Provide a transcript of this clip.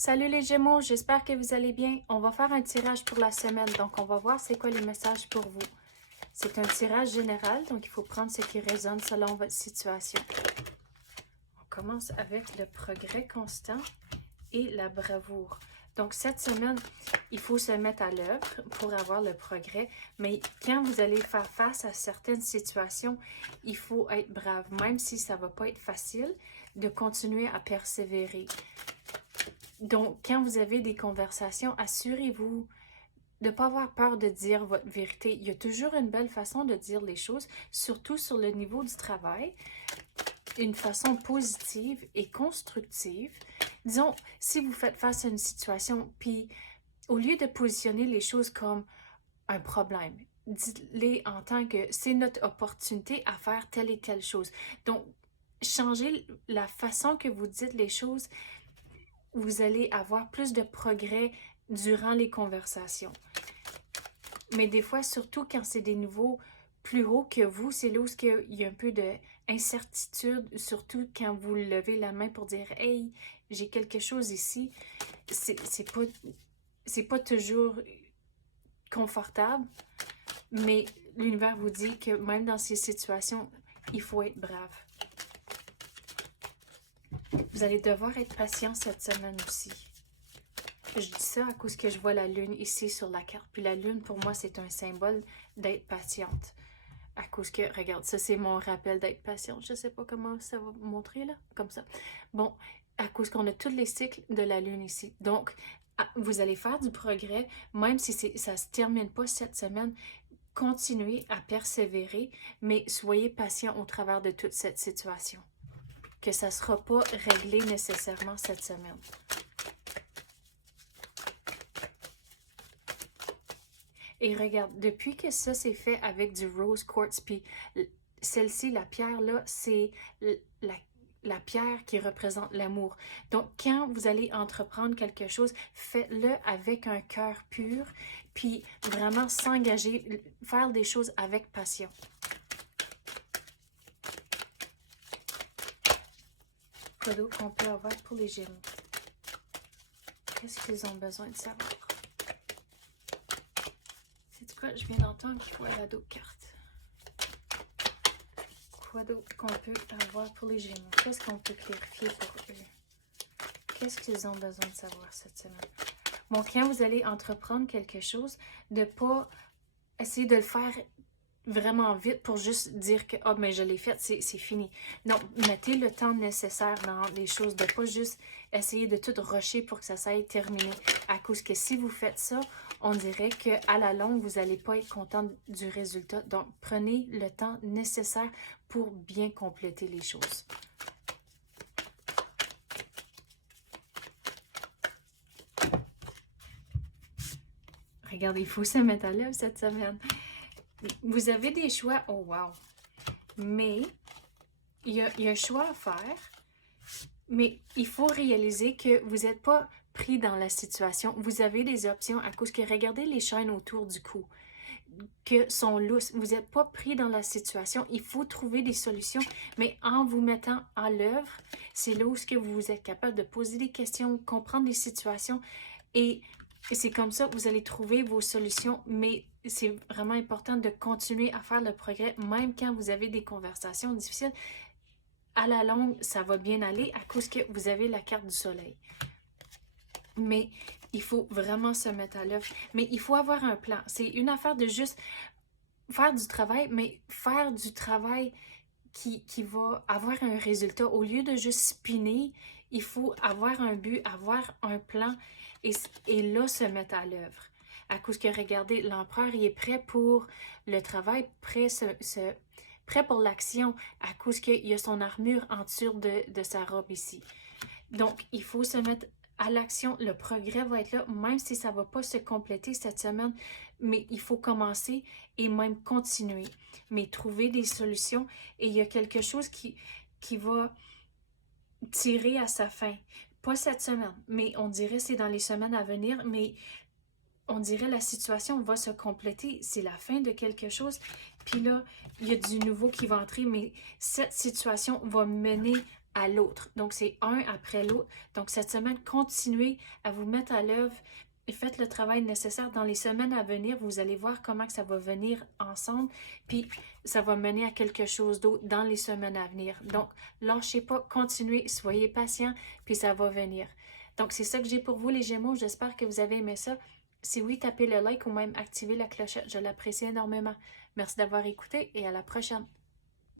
Salut les Gémeaux, j'espère que vous allez bien. On va faire un tirage pour la semaine, donc on va voir c'est quoi les messages pour vous. C'est un tirage général, donc il faut prendre ce qui résonne selon votre situation. On commence avec le progrès constant et la bravoure. Donc cette semaine, il faut se mettre à l'œuvre pour avoir le progrès, mais quand vous allez faire face à certaines situations, il faut être brave, même si ça ne va pas être facile, de continuer à persévérer. Donc, quand vous avez des conversations, assurez-vous de ne pas avoir peur de dire votre vérité. Il y a toujours une belle façon de dire les choses, surtout sur le niveau du travail, une façon positive et constructive. Disons, si vous faites face à une situation, puis au lieu de positionner les choses comme un problème, dites-les en tant que c'est notre opportunité à faire telle et telle chose. Donc, changez la façon que vous dites les choses, vous allez avoir plus de progrès durant les conversations. Mais des fois, surtout quand c'est des niveaux plus hauts que vous, c'est là où il y a un peu d'incertitude, surtout quand vous levez la main pour dire « Hey, j'ai quelque chose ici », c'est pas toujours confortable, mais l'univers vous dit que même dans ces situations, il faut être brave. Vous allez devoir être patient cette semaine aussi. Je dis ça à cause que je vois la lune ici sur la carte. Puis la lune, pour moi, c'est un symbole d'être patiente. À cause que, regarde, ça, c'est mon rappel d'être patiente. Je sais pas comment ça va montrer, là. Comme ça. Bon, à cause qu'on a tous les cycles de la lune ici. Donc, vous allez faire du progrès, même si ça se termine pas cette semaine. Continuez à persévérer, mais soyez patient au travers de toute cette situation. Que ça ne sera pas réglé nécessairement cette semaine. Et regarde, depuis que ça s'est fait avec du rose quartz, puis celle-ci, la pierre-là, c'est la pierre qui représente l'amour. Donc, quand vous allez entreprendre quelque chose, faites-le avec un cœur pur, puis vraiment s'engager, faire des choses avec passion. Quoi d'autre qu'on peut avoir pour les Gémeaux? Qu'est-ce qu'ils ont besoin de savoir? Quoi, je viens d'entendre qu'il faut aller à d'autres cartes. Quoi d'autre qu'on peut avoir pour les Gémeaux? Qu'est-ce qu'on peut clarifier pour eux? Qu'est-ce qu'ils ont besoin de savoir cette semaine? Bon, quand vous allez entreprendre quelque chose, de ne pas essayer de le faire vraiment vite pour juste dire que « Ah, mais je l'ai fait, c'est fini ». Non, mettez le temps nécessaire dans les choses, de ne pas juste essayer de tout rusher pour que ça s'aille terminer. À cause que si vous faites ça, on dirait qu'à la longue, vous n'allez pas être content du résultat. Donc, prenez le temps nécessaire pour bien compléter les choses. Regardez, il faut se mettre à l'œuvre cette semaine. Vous avez des choix, oh wow! Mais il y a un choix à faire, mais il faut réaliser que vous n'êtes pas pris dans la situation. Vous avez des options à cause que regardez les chaînes autour du cou que sont lousses. Vous n'êtes pas pris dans la situation. Il faut trouver des solutions, mais en vous mettant à l'œuvre, c'est là où vous êtes capable de poser des questions, comprendre les situations et c'est comme ça que vous allez trouver vos solutions, mais c'est vraiment important de continuer à faire le progrès, même quand vous avez des conversations difficiles. À la longue, ça va bien aller à cause que vous avez la carte du soleil. Mais il faut vraiment se mettre à l'œuvre. Mais il faut avoir un plan. C'est une affaire de juste faire du travail, mais faire du travail qui va avoir un résultat. Au lieu de juste spinner, il faut avoir un but, avoir un plan et là, se mettre à l'œuvre. À cause que, regardez, l'empereur, il est prêt pour le travail, prêt pour l'action, à cause qu'il y a son armure en dessous de sa robe ici. Donc, il faut se mettre à l'action. Le progrès va être là, même si ça ne va pas se compléter cette semaine, mais il faut commencer et même continuer. Mais trouver des solutions et il y a quelque chose qui va tirer à sa fin. Pas cette semaine, mais on dirait c'est dans les semaines à venir, mais on dirait la situation va se compléter. C'est la fin de quelque chose. Puis là, il y a du nouveau qui va entrer, mais cette situation va mener à l'autre. Donc, c'est un après l'autre. Donc, cette semaine, continuez à vous mettre à l'œuvre et faites le travail nécessaire. Dans les semaines à venir, vous allez voir comment que ça va venir ensemble, puis ça va mener à quelque chose d'autre dans les semaines à venir. Donc, lâchez pas, continuez, soyez patients, puis ça va venir. Donc, c'est ça que j'ai pour vous, les Gémeaux. J'espère que vous avez aimé ça. Si oui, tapez le like ou même activez la clochette. Je l'apprécie énormément. Merci d'avoir écouté et à la prochaine.